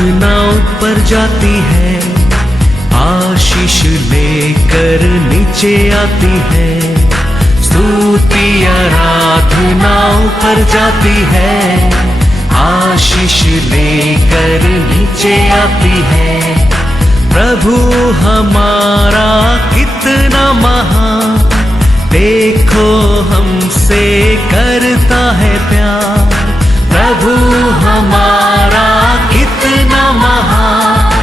आराधना ऊपर जाती है, आशीष लेकर नीचे आती है। स्तुति आराधना ऊपर जाती है, आशीष लेकर नीचे आती है। प्रभु हमारा कितना महान, देखो हमसे करता है प्यार। प्रभु हमारा कितना महान,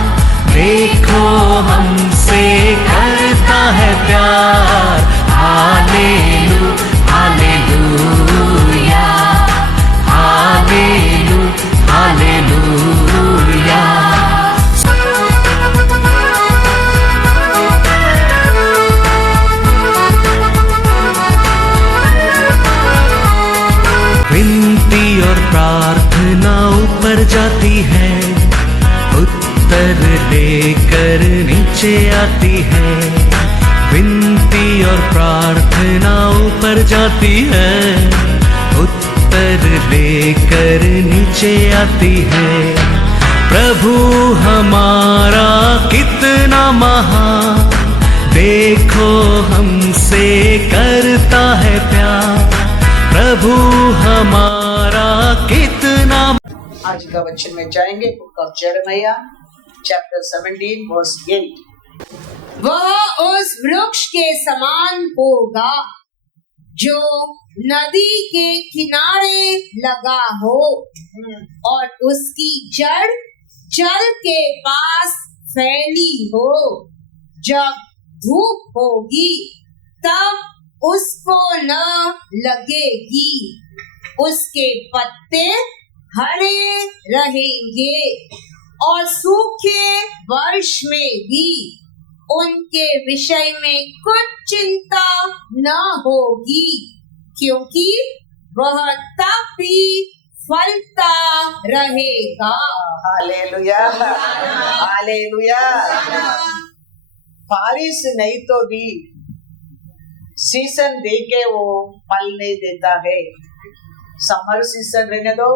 देखो हमसे करता है प्यार। हालेलू हालेलूया, हालेलू हालेलूया। विनती और प्रार्थना ऊपर जाती है, उत्तर लेकर नीचे आती है। विनती और प्रार्थना ऊपर जाती है, उत्तर लेकर नीचे आती है। प्रभु हमारा कितना महान, देखो हमसे करता है प्यार। प्रभु हमारा कितना। आज का वचन में जाएंगे बुक ऑफ यिर्मयाह चैप्टर 17 वर्स 8। वह उस वृक्ष के समान होगा जो नदी के किनारे लगा हो और उसकी जड़ जल के पास फैली हो। जब धूप होगी तब उसको न लगेगी, उसके पत्ते हरे रहेंगे और सूखे वर्ष में भी उनके विषय में कुछ चिंता न होगी, क्योंकि वह तब भी फलता रहेगा। Hallelujah hallelujah. बारिश नहीं तो भी सीजन देके वो फल नहीं देता है। समर सीजन रहने दो,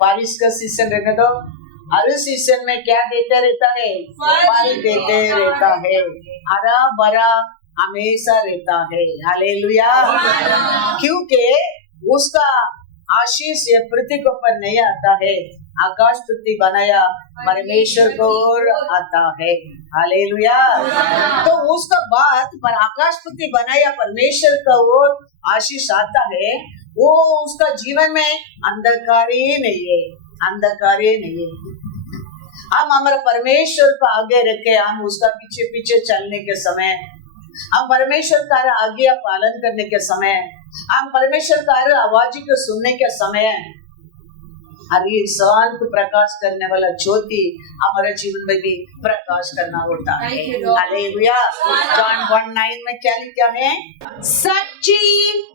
बारिश का सीजन रहने दो, हर सीजन में क्या देते रहता है? फल देते रहता है, हरा भरा हमेशा रहता है। हालेलुया। क्योंकि उसका आशीष ये पृथ्वी के ऊपर नहीं आता है, आकाश पृथ्वी बनाया परमेश्वर को और आता है। हालेलुया। तो उसका बाद पर आकाश पृथ्वी बनाया परमेश्वर का और आशीष आता है, वो उसका जीवन में अंधकार ही नहीं है, अंधकार ही नहीं है। हम हमारे परमेश्वर को आगे रखे, हम उसका पीछे पीछे चलने के समय, हम परमेश्वर का आज्ञा पालन करने के समय, हम परमेश्वर का आवाज को सुनने के समय, हरी शांत प्रकाश करने वाला ज्योति हमारे जीवन में भी प्रकाश करना होता है। हालेलुया। जॉन 1:9 में क्या लिखा है? सच्ची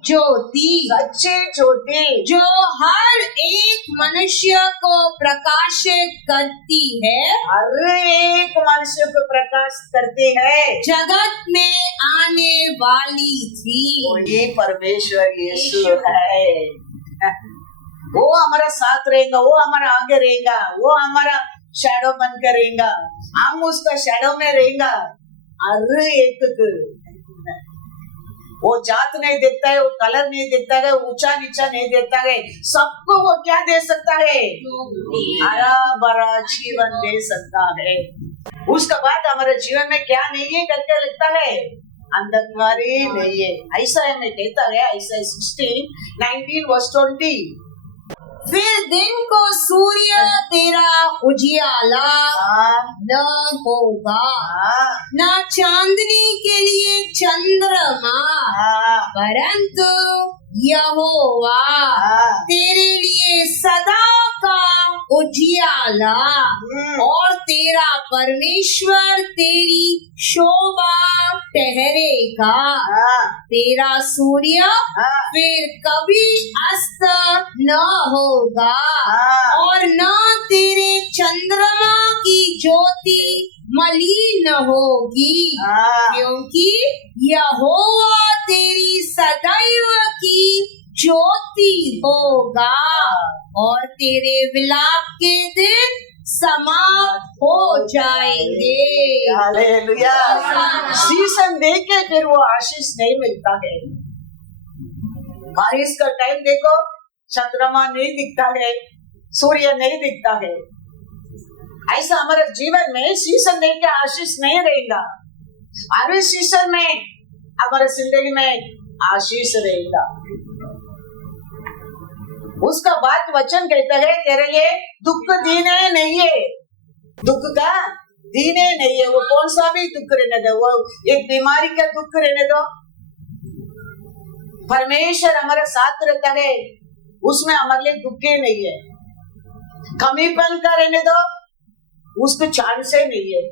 ज्योति, सच्ची ज्योति जो हर एक मनुष्य को प्रकाशित करती है, हर एक मनुष्य को प्रकाश करती है, जगत में आने वाली थी। वही परमेश्वर यीशु है। वो हमारा साथ रहेगा, वो हमारा आगे रहेगा, वो हमारा शैडो बन कर रहेगा, हम उसका शैडो में रहेगा। हर एक वो जात नहीं देखता है, वो कलर नहीं देखता है, ऊंचा नीचा नहीं देखता है, सबको वो क्या दे सकता है? हरा भरा जीवन दे सकता है। उसका बाद हमारे जीवन में क्या नहीं है करके लगता है? अंधकार ही नहीं है। ऐसा हमें कहता है, ऐसा 16:19 वर्स 20। फिर दिन को सूर्य तेरा उजियाला न होगा, न चांदनी के लिए चंद्रमा, परंतु यहोवा तेरे लिए सदा का उजियाला और तेरा परमेश्वर तेरी शोभा ठहरेगा। तेरा सूर्य फिर कभी अस्त न होगा और न तेरे चंद्रमा की ज्योति मलिन होगी, क्योंकि यहोवा तेरी सदैव की ज्योति होगा और तेरे विलाप के दिन समाप्त हो जाएंगे। हालेलुया। सीजन देख के फिर वो आशीष नहीं मिलता है। बारिश का टाइम देखो, चंद्रमा नहीं दिखता है, सूर्य नहीं दिखता है। ऐसा हमारे जीवन में सीजन देख के आशीष नहीं रहेगा। हर सीजन में हमारे जिंदगी में आशीष रहेगा। उसका बात वचन कहता है, तेरे लिए दुख दीने नहीं है, दुख का दीने नहीं है। वो कौन सा भी दुख रहने दो, वो एक बीमारी का दुख रहने दो, परमेश्वर हमारे साथ रहता है, उसमें हमारे लिए दुख ही नहीं है। कमीपन का रहने दो, उसको चांस ही नहीं है।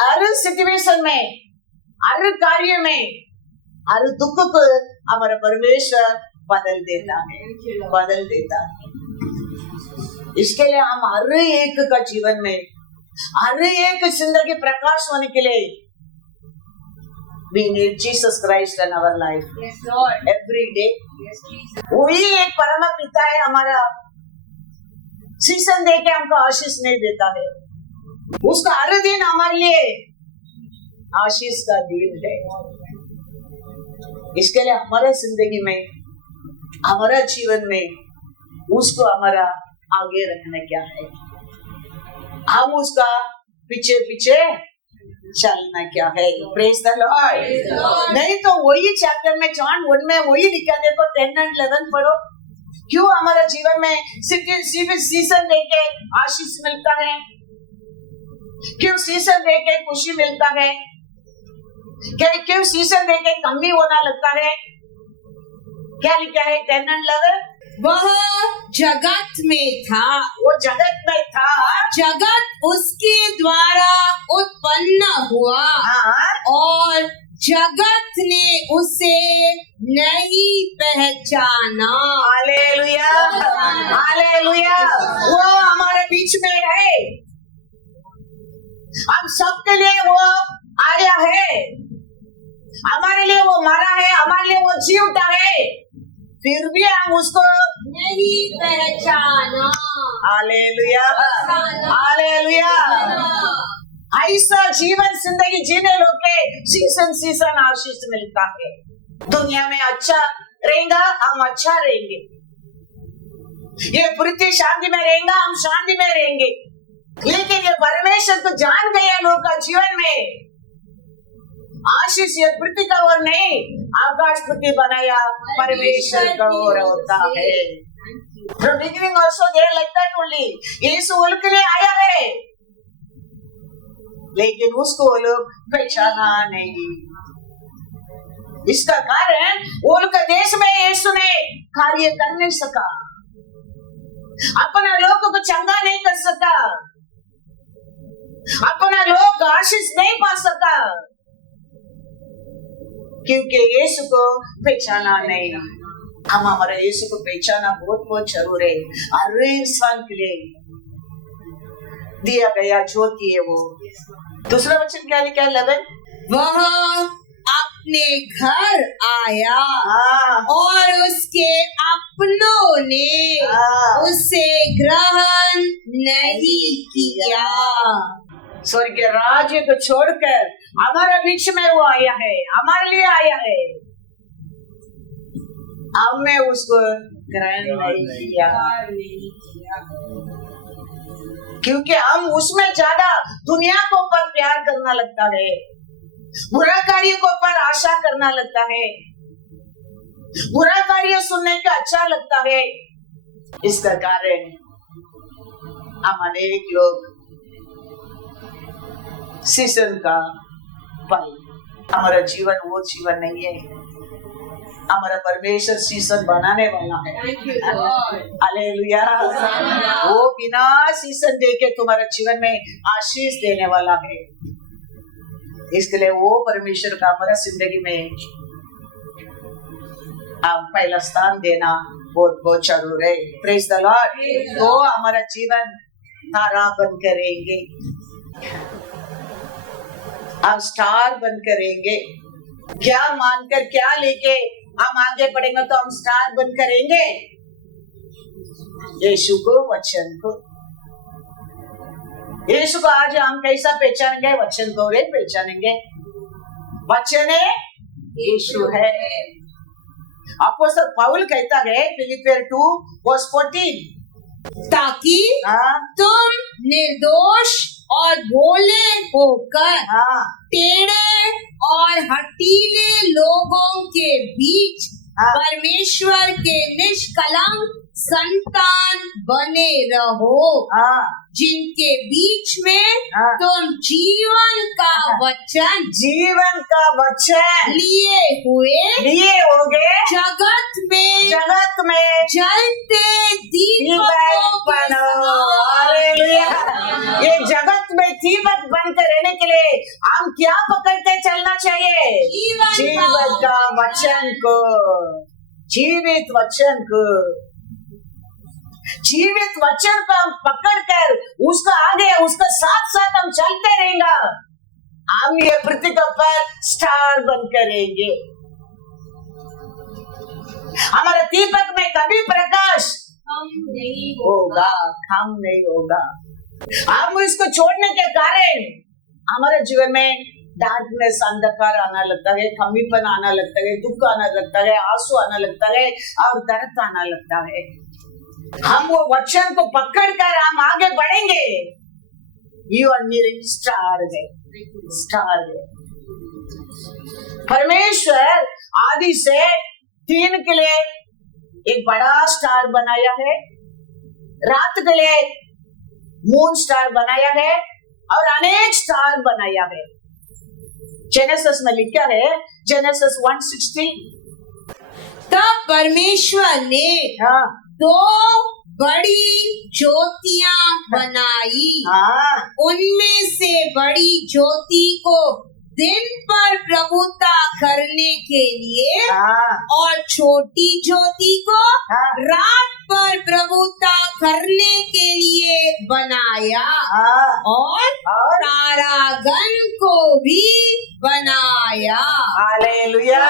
हर सिचुएशन में, हर कार्य में, हर दुख को हमारा परमेश्वर बदल देता है, बदल देता है। इसके लिए हम हर एक का जीवन में, हर एक जिंदगी प्रकाश होने के लिए we need Jesus Christ in our life. Yes, Lord. Every day. Yes, Jesus. वही एक परम पिता है हमारा, सीजन दे के हमको आशीष नहीं देता है। उसका हर दिन हमारे लिए आशीष का दिन है। इसके लिए हमारा जिंदगी में, हमारा जीवन में उसको हमारा आगे रखना क्या है, हम उसका पीछे पीछे चलना क्या है। Praise the Lord. नहीं तो वही चैप्टर में जॉन 1 में वही लिखा, देखो 10 और 11 पढ़ो। क्यों हमारा जीवन में सिर्फ सीजन देके आशीष मिलता है, क्यों सीजन देके खुशी मिलता है, क्यों सीजन देके कमी होना लगता है। क्या लिखा है 10 और 11? वह जगत में था, वो जगत में था, जगत उसके द्वारा उत्पन्न हुआ, और जगत ने उसे नहीं पहचाना। Hallelujah, hallelujah. वो हमारे बीच में है, हम सबके लिए वो आया है, हमारे लिए वो मरा है, हमारे लिए वो जी उठा है, फिर भी हम उसको नहीं पहचाना। Hallelujah, hallelujah. ऐसा जीवन जिंदगी जीने लोग के सीजन सीजन आशीष मिलता है। दुनिया में अच्छा रहेगा, हम अच्छा रहेंगे। ये पृथ्वी शांति में रहेगा, हम शांति में रहेंगे। लेकिन ये परमेश्वर को जान गए लोग का जीवन में आशीष ये पृथ्वी का और नहीं, आकाश पृथ्वी बनाया परमेश्वर का और होता है। From beginning also they are like that only. यीशु उनके के लिए आया है, लेकिन उसको वो लोग पहचाना नहीं। इसका कारण वो लोग देश में यीशु ने कार्य कर नहीं सका, अपना लोगों को चंगा नहीं कर सका, अपना लोग आशीष नहीं पा सका, क्योंकि यीशु को पहचाना नहीं। हम हमारे यीशु को पहचाना बहुत बहुत जरूर है। हर इंसान के लिए दिया गया ज्योति है वो। दूसरा वचन क्या लिखा है 11? वह अपने घर आया और उसके अपनों ने उसे ग्रहण नहीं किया। स्वर्ग के राज्य को छोड़कर हमारे बीच में वो आया है, हमारे लिए आया है, हमने उसको ग्रहण नहीं किया, क्योंकि हम उसमें ज्यादा दुनिया को ऊपर प्यार करना लगता है, बुरा कार्य को ऊपर आशा करना लगता है, बुरा कार्य सुनने का अच्छा लगता है। इसका कारण हम अनेक लोग सीजन का पल, हमारा जीवन वो जीवन नहीं है। हमारा परमेश्वर सीजन बनाने वाला है। हालेलुया। वो बिना सीजन देके तुम्हारे जीवन में आशीष देने वाला है। इसके लिए वो परमेश्वर का हमारा जिंदगी में हम पहला स्थान देना बहुत बहुत जरूर है। Praise the Lord. तो हमारा जीवन तारा बन करेंगे, हम स्टार बन करेंगे। क्या मानकर क्या लेके हम आगे बढ़ेंगे तो हम स्टार बन करेंगे। यीशु को, वचन को। यीशु को आज हम कैसा पहचानेंगे? वचन को रे पहचानेंगे। वचन है, यीशु है। अपोस्तल पौल कहता है फिलिपियर 2:14, ताकि हाँ तुम निर्दोष और भोले होकर हाँ टेढ़े और हठीले लोगों के बीच हाँ। परमेश्वर के निष्कलंक संतान बने रहो, हाँ जिनके बीच में हाँ। तुम जीवन का वचन जीवन का वचन लिए लिए होगे जगत में जलते दीपकों दीपक के बनो। समान। हालेलुया। ये जगत में दीपक बनकर रहने के लिए हम क्या पकड़ते चलना चाहिए? जीवन का वचन को, जीवित वचन को। जीवित वचन को हम पकड़कर उसका आगे उसका साथ साथ हम चलते रहेंगे, हम ये पृथ्वी पर स्टार बनकर रहेंगे। हमारे दीपक में कभी प्रकाश हम नहीं होगा, कम नहीं होगा। हम इसको छोड़ने के कारण हमारे जीवन में डार्कनेस, अंधकार आना लगता है, कमीपन आना लगता है, दुख आना लगता है, आंसू आना लगता है और दर्द आना लगता है। हम वो वचन को पकड़कर हम आगे बढ़ेंगे। यू आर मेरे स्टार है, स्टार है। परमेश्वर आदि से दिन के लिए एक बड़ा स्टार बनाया है, रात के लिए मून स्टार बनाया है और अनेक स्टार बनाया है। जेनेसिस में लिखा है, जेनेसिस 1:16, तब परमेश्वर ने हाँ 2 बड़ी ज्योतियां बनाई। हाँ उनमें से बड़ी ज्योति को दिन पर प्रभुता करने के लिए हाँ और छोटी ज्योति को हाँ रात पर प्रभुता करने के लिए बनाया, हाँ और तारागण को भी बनाया। हालेलुया।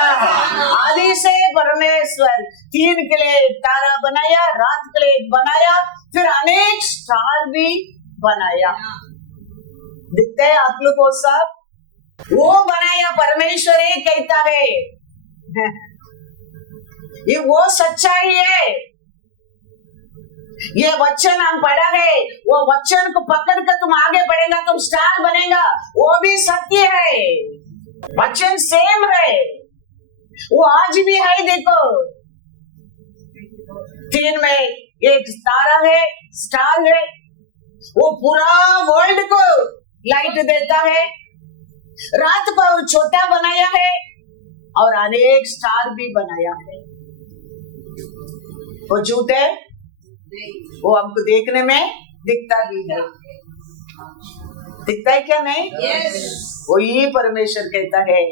आदि से परमेश्वर दिन के लिए तारा बनाया, रात के लिए बनाया, फिर अनेक स्टार भी बनाया। दिखते हैं आप लोग को सब? वो बनाया परमेश्वर ही कहता है। ये वो सच्चाई है। ये वचन हम पढ़ा है, वो वचन को पकड़ कर तुम आगे बढ़ेगा, तुम स्टार बनेगा, वो भी सत्य है। वचन सेम है, वो आज भी है। देखो दिन में एक तारा है, स्टार है, वो पूरा वर्ल्ड को लाइट देता है। रात को छोटा बनाया है और अनेक स्टार भी बनाया है। वो झूठ है, वो हमको देखने में दिखता भी है। दिखता है क्या? नहीं। वो ही परमेश्वर कहता है,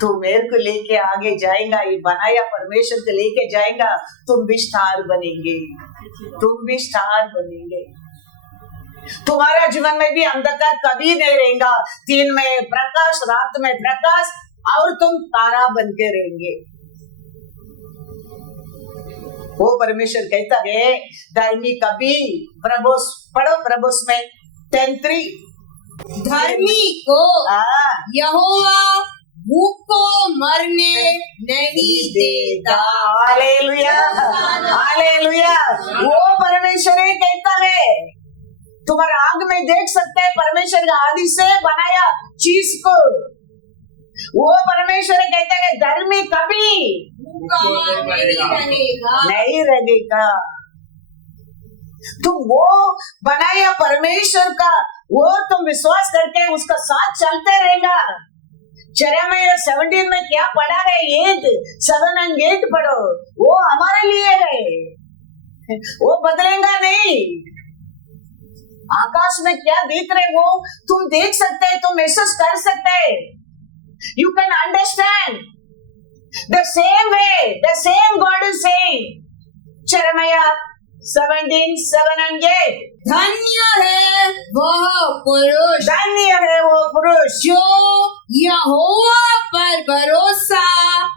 तू मेरे को लेके आगे जाएगा, ये बनाया परमेश्वर को लेके जाएगा, तुम भी स्टार बनेंगे, तुम भी स्टार बनेंगे। तुम्हारा जीवन में भी अंधकार कभी नहीं रहेगा। दिन में प्रकाश, रात में प्रकाश, और तुम तारा बन के रहेंगे। वो परमेश्वर कहता है, धर्मी कभी प्रभुस पढ़ो, प्रभुस में 10:3, धर्मी को यहोवा भूख को मरने नहीं देता। Hallelujah, hallelujah. वो परमेश्वर ही कहता है। तुम्हारा आग में देख सकते हैं परमेश्वर का आदि से बनाया चीज को। वो परमेश्वर कहता है, धर्मी कभी नहीं रहेगा। तुम वो बनाया परमेश्वर का, वो तुम विश्वास करके उसका साथ चलते रहेगा। यिर्मयाह 17 में क्या पढ़ा है? 7 और 8 पढ़ो। वो हमारे लिए है, वो बदलेगा नहीं। आकाश में क्या देख रहे हो तुम देख सकते हैं, तुम महसूस कर सकते हैं। You can understand the same way, the same God is saying. यिर्मयाह 17:7 and 8, धन्य है वह पुरुष, धन्य है वो पुरुष जो यहोवा पर भरोसा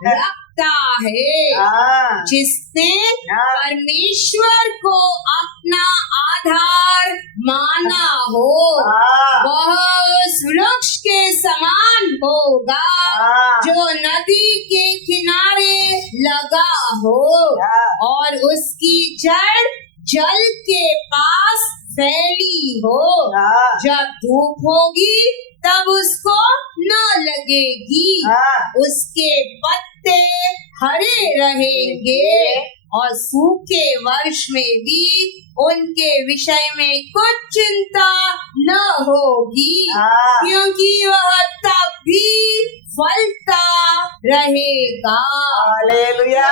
रखता सकता है हाँ, जिसने हाँ। परमेश्वर को अपना आधार माना हो, हाँ, वह उस वृक्ष के समान होगा हाँ। जो नदी के किनारे लगा हो हाँ। और उसकी जड़ जल के पास फैली हो। हाँ, जब धूप होगी तब उसको न लगेगी, हाँ। उसके पत्ते हरे रहेंगे और सूखे वर्ष में भी उनके विषय में कुछ चिंता न होगी, हाँ। क्योंकि वह तब भी फलता रहेगा। हालेलुया।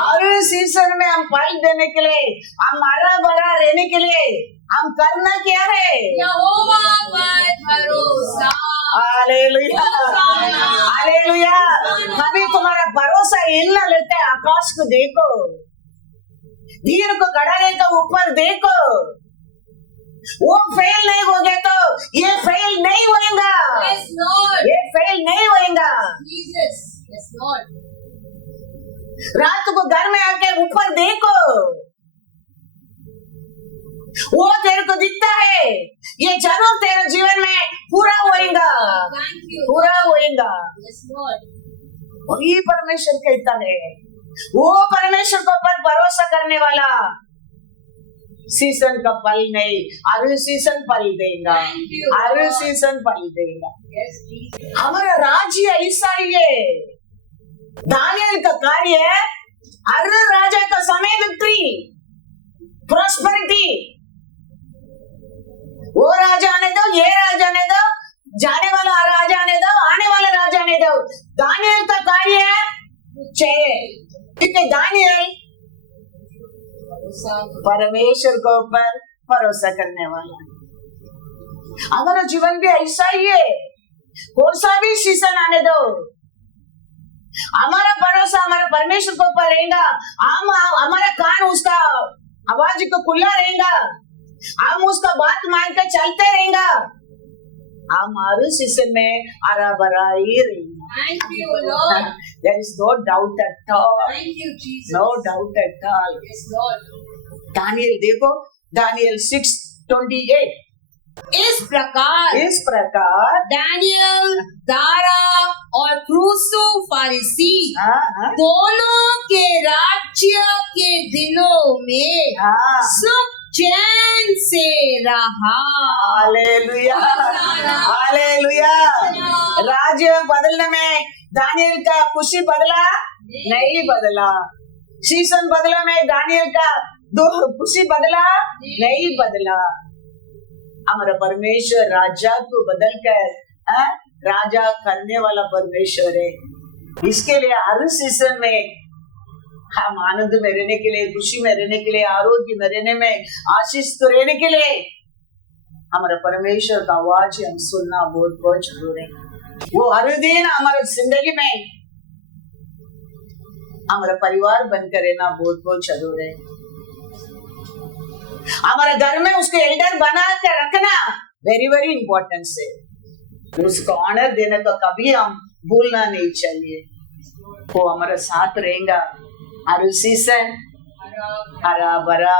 और इस सीजन में हम फल देने के लिए, हम हरा भरा रहने के लिए हम करना क्या है? यहोवा पर भरोसा। Hallelujah, hallelujah. कभी तुम्हारा भरोसा हिलना लेते हैं, आकाश को देखो, धीर को गड़ाने का ऊपर देखो, वो फेल नहीं हो गया तो ये फेल नहीं होएगा, Yes, Lord. ये फेल नहीं होएगा। Jesus. Yes, Lord. रात को घर में आके ऊपर देखो, वो तेरे को दिखता है, ये जरूर तेरे जीवन में पूरा होएगा, Thank you. पूरा होएगा। Yes, Lord. वही परमेश्वर कहता है, वो परमेश्वर को पर भरोसा करने वाला सीजन का फल नहीं, हर सीजन फल देगा, Thank you. हर सीजन फल देगा। Yes, Jesus. हमारा राज्य ऐसा ही है। दानियल का कार्य है, हर राजा का समय विक्ट्री, प्रॉस्पेरिटी। वो राजा आने दो, ये राजा आने दो, जाने वाला राजा आने दो, आने वाला राजा आने दो। दानियल का कार्य है क्योंकि दानियल परमेश्वर को ऊपर भरोसा करने वाला। हमारा जीवन भी ऐसा ही है, कौन सा भी सीजन आने दो, हमारा भरोसा हमारा परमेश्वर को ऊपर रहेगा। हम हमारा कान उसका आवाज को खुला रहेगा, हम उसका बात मान कर चलते रहेगा, हम हर सीजन में हरा भरा ही रहेगा। Thank you, Lord. There is no doubt at all, Thank you, Jesus. no doubt at all. Yes, Lord. Daniel देखो, दानियल 6:28। इस प्रकार दानियल दारा और क्रूसो फारिसी हाँ, दोनों के राज्य के दिनों में हाँ। सुख चैन से रहा। Hallelujah, hallelujah. राज्य बदलने में दानियल का खुशी बदला नहीं बदला, सीजन बदला में दानियल का खुशी बदला नहीं बदला। हमारा परमेश्वर राजा को बदल कर राजा करने वाला परमेश्वर है। इसके लिए हर सीजन में हम आनंद में रहने के लिए, खुशी में रहने के लिए, आरोग्य में रहने में, आशीष को रहने के लिए हमारा परमेश्वर का आवाज हम सुनना बहुत बहुत जरूरी है। वो हर दिन हमारे जिंदगी में हमारा परिवार बनकर रहना बहुत बहुत जरूरी है। हमारे घर में उसको एल्डर बना कर रखना वेरी वेरी इंपॉर्टेंट है। उसको ऑनर देने का कभी हम भूलना नहीं चाहिए। वो हमारे साथ रहेगा, हर सीजन हरा भरा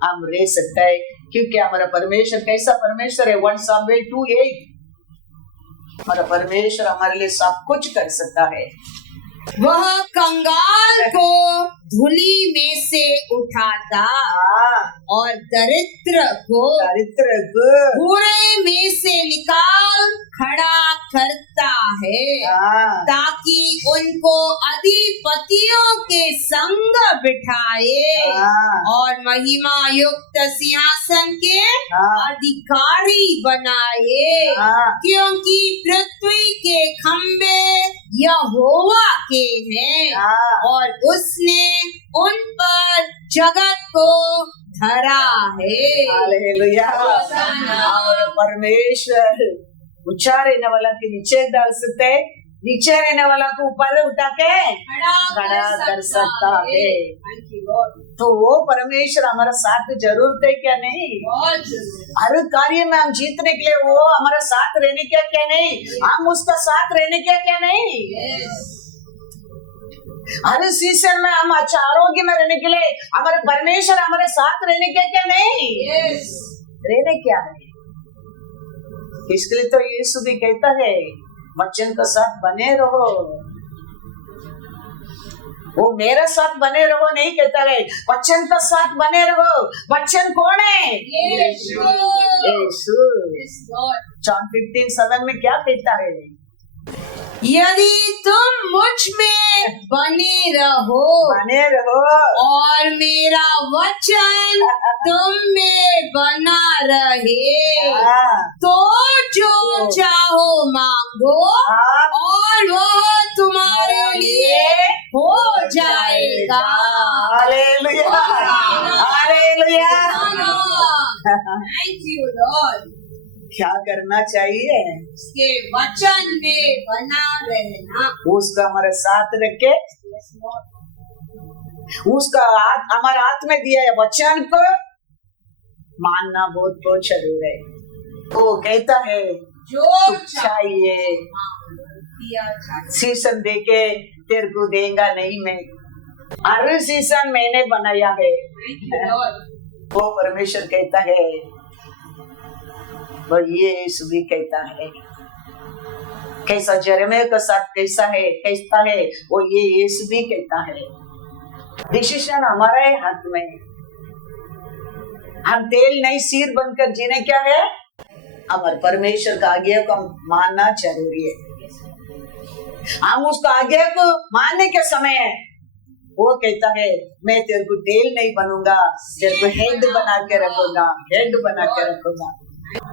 हम रह सकता है, क्योंकि हमारा परमेश्वर कैसा परमेश्वर है। 1 Samuel 2:8 हमारा परमेश्वर हमारे लिए सब कुछ कर सकता है। वह कंगाल को धूली में से उठाता और दरिद्र को बुरे में से निकाल खड़ा करता है, ताकि उनको अधिपतियों के संग बिठाए और महिमा युक्त सिंहासन के अधिकारी बनाए, क्योंकि पृथ्वी के खंबे यहोवा के हैं और उसने उन पर जगत को धरा है। हालेलुया। और परमेश्वर ऊंचा रहने वाला के नीचे डाल सकते है, नीचे रहने वाला को ऊपर उठा के खड़ा कर सकता है। तो वो परमेश्वर हमारा साथ जरूर है क्या नहीं? हर कार्य में हम जीतने के लिए वो हमारा साथ रहने क्या क्या नहीं, हम उसका साथ रहने क्या क्या नहीं। हर सीजन में हम अच्छा आरोग्य में रहने के लिए हमारे परमेश्वर हमारे साथ रहने के क्या नहीं रहने क्या है। इसके लिए तो यीशु भी कहता है वचन के साथ बने रहो। वो मेरे साथ बने रहो नहीं कहता है, वचन के साथ बने रहो। वचन कौन है? यीशु। जॉन 15:7 में क्या कहता है? यदि तुम मुझ में बने रहो और मेरा वचन तुम में बना रहे तो जो चाहो मांगो और वो तुम्हारे लिए हो जाएगा। Hallelujah, hallelujah. Thank you Lord. क्या करना चाहिए? उसके वचन में बना रहना, उसका हमारे साथ रख के उसका हमारे हाथ में दिया है वचन को मानना बहुत बहुत जरूर है। वो कहता है जो चाहिए दिया जाए। सीजन देके तेरे को देगा नहीं मैं, हर सीजन मैंने बनाया है। वो परमेश्वर कहता है, वो ये यीशु भी कहता है। कैसा यिर्मयाह के साथ कैसा है कहता है, वो ये यीशु भी कहता है। डिसीजन हमारा है हाथ में। हम तेल नहीं सिर बनकर जीने क्या है, हमारे परमेश्वर का आज्ञा को मानना जरूरी है। हम उसका आज्ञा को मानने के समय है वो कहता है मैं तेरे को तेल नहीं बनूंगा, तेरे को हेड बना के रखूंगा, हेड बना के रखूंगा।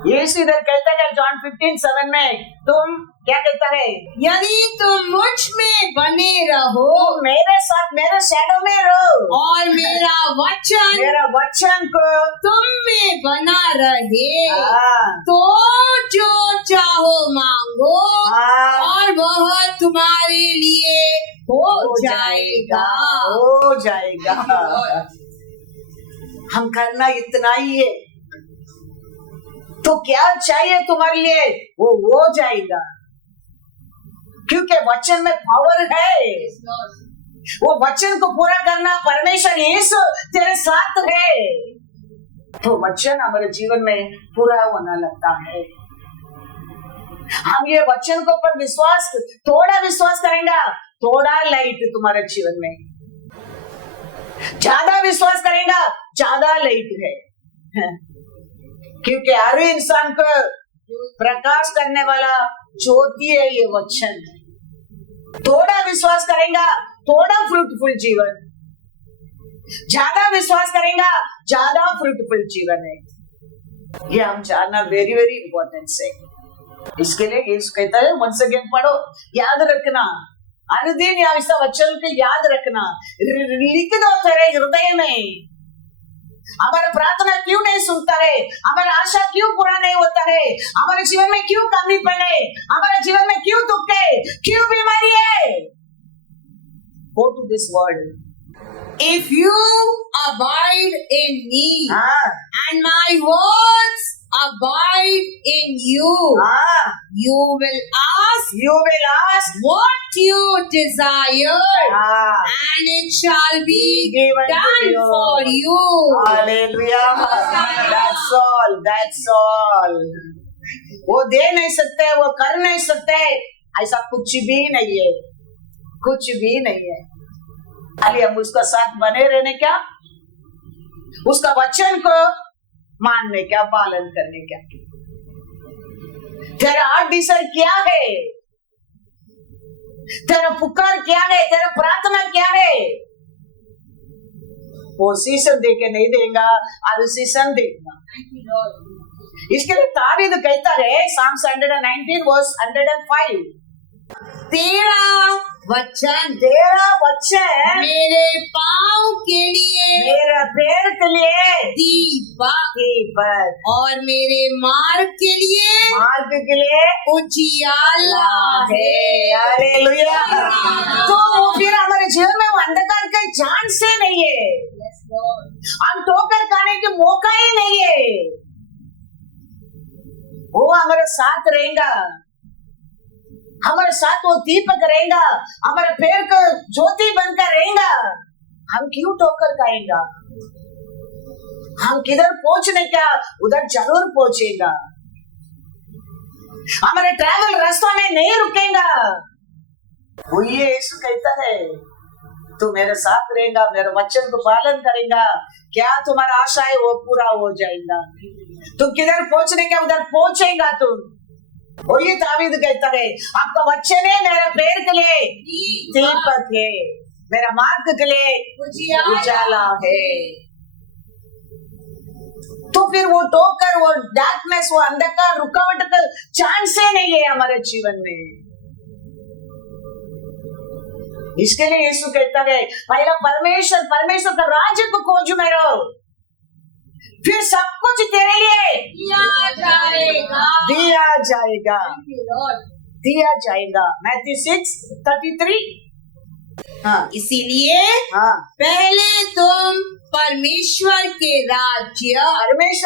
यीशु इधर कहता है जॉन 15:7 में, तुम क्या कहता है? यदि तुम मुझ में बने रहो मेरे साथ मेरे शैडो में रहो और मेरा वचन को तुम में बना रहे हाँ। तो जो चाहो मांगो हाँ। और वह तुम्हारे लिए हो जाएगा। हो जाएगा। हम करना इतना ही है, तो क्या चाहिए तुम्हारे लिए वो हो जाएगा, क्योंकि वचन में पावर है। वो वचन को पूरा करना परमेश्वर यीशु तेरे साथ है, तो वचन हमारे जीवन में पूरा होना लगता है। हम ये वचन को पर विश्वास थोड़ा विश्वास करेंगे, थोड़ा लाइट तुम्हारे जीवन में, ज्यादा विश्वास करेंगे ज्यादा लाइट है। क्योंकि हर इंसान को प्रकाश करने वाला ज्योति है ये वचन। थोड़ा विश्वास करेगा थोड़ा फ्रूटफुल जीवन, ज्यादा विश्वास करेगा ज्यादा फ्रूटफुल जीवन है। ये हम जानना वेरी वेरी इंपॉर्टेंट है। इसके लिए यीशु कहता है once again पढ़ो, याद रखना, अनुदिन या इस वचन को याद रखना, लिख दो तेरे हृदय में। हमारा प्रार्थना क्यों नहीं सुनता है, हमारा आशा क्यों पूरा नहीं होता है, हमारे जीवन में क्यों कमी पड़े, हमारे जीवन में क्यों दुख है, क्यों बीमारी है? Go to this word. If you abide in me हाँ, and my words abide in you, हाँ, you will ask you will ask what you desire हाँ, and it shall be given to done you. for you. Hallelujah. That's all. That's all. वो दे नहीं सकते, वो कर नहीं सकते, ऐसा कुछ भी नहीं है, कुछ भी नहीं है। खाली हम उसका साथ बने रहने क्या, उसका वचन को मानने क्या, पालन करने क्या। तेरा हार्ट डिजायर क्या है, तेरा पुकार क्या है, तेरा प्रार्थना क्या है, वो सीजन दे के नहीं देगा, हर सीजन देगा। इसके लिए दावीद कहता है Psalms 119 verse 105, तेरा वचन मेरे पाँव के लिए मेरा पैर के लिए दीपक और मेरे मार्ग के लिए उजियाला है। हालेलुया। तो फिर हमारे जीवन में वो अंधकार का चांस ही नहीं है, हम ठोकर खाने के मौका ही नहीं है। वो हमारे साथ रहेगा, हमारे साथ वो दीपक रहेगा, हमारे पैर को ज्योति बनकर रहेगा। हम क्यों ठोकर खाएगा? हम किधर पहुंचने का उधर जरूर पहुंचेगा। हमारे ट्रैवल रास्ता में नहीं रुकेगा। वो ये यीशु कहता है, तू मेरे साथ रहेगा, मेरे वचन को पालन करेगा, क्या तुम्हारा आशा है वो पूरा हो जाएगा। तुम किधर पहुंचने का उधर पहुंचेगा तुम। वही दावीद कहता है, आपका वचन है मेरे पैर के लिए दीपक है, मेरा मार्ग के लिए उजाला है। तो फिर वो ठोकर, वो डार्कनेस, वो अंधकार, रुकावट का चांस ही नहीं है हमारे जीवन में। इसके लिए यीशु कहता है, पहला परमेश्वर का राज्य को खोज में रहो, फिर सब कुछ तेरे लिए दिया जाएगा। मैथ्यू 6:33। हाँ, इसीलिए पहले तुम परमेश्वर